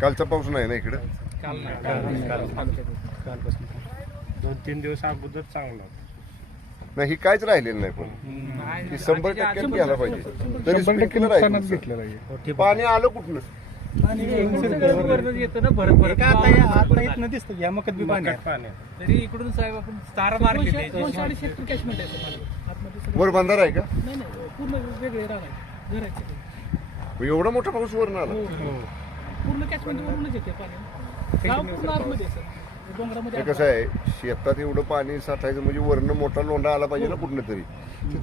कालचा पाऊस नाही ना इकडं? कालपासून 2-3 दिवस अगोदर चांगला होता. नाही, ही काहीच राहिलेलं नाही. पण ही 100% घ्यायला पाहिजे. तरी स्प्रिंकलर आहे तुमचं. पाणी आलं कुठनं? आता इथनं दिसतं या मकत बी पाणी तरी इकडून साहेब आपण तारा मारली वर बंधारा आहे का? नाही पूर्ण वेगळे राहणार घराचे. एवढा मोठा पाऊस वर आला? पूर्ण कॅचमेंट वरूनच येते पाणी. गाव पूर्ण आतमध्ये आहे सर. डोंगरामध्ये हे कसं आहे, शेतात एवढं पाणी साठायचं म्हणजे वरनं मोठा लोंढा आला पाहिजे ना कुठनं तरी.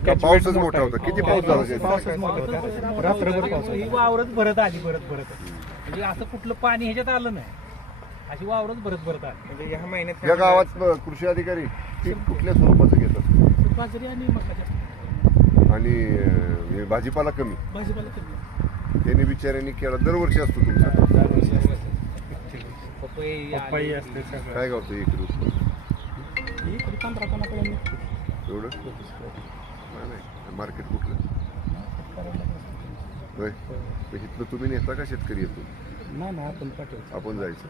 का पाऊसच मोठा होता? किती पाऊस झाला? रात्रभर पाऊस. ही वावरच भरत आली भरत म्हणजे असं कुठलं पाणी ह्याच्यात आलं नाही. अशी वावरच भरत आली. म्हणजे ह्या महिन्यात या गावात कृषी अधिकारी पीक कुठल्या स्वरूपाचं घेतात? बाजरी आणि मका जास्त. आणि भाजीपाला कमी. भाजीपाला कमी. त्यांनी बिचाऱ्यांनी केला. दरवर्षी असतो तुमचा? पपई असते सगळं. काय गावतं इकडून? 15 एवढं नाही. मार्केट कुठलं? होय. इथलं तुम्ही नेता का शेतकरी येतो? नाही आपण पाठवतो. आपण जायचं.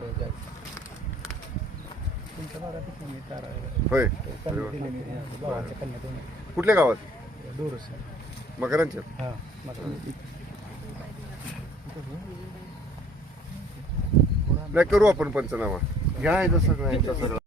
तुमच्या भागात होय. कुठल्या गावात? डोरस. मकरांच्यात? हां नाही, करू आपण पंचनामा. घ्या सगळं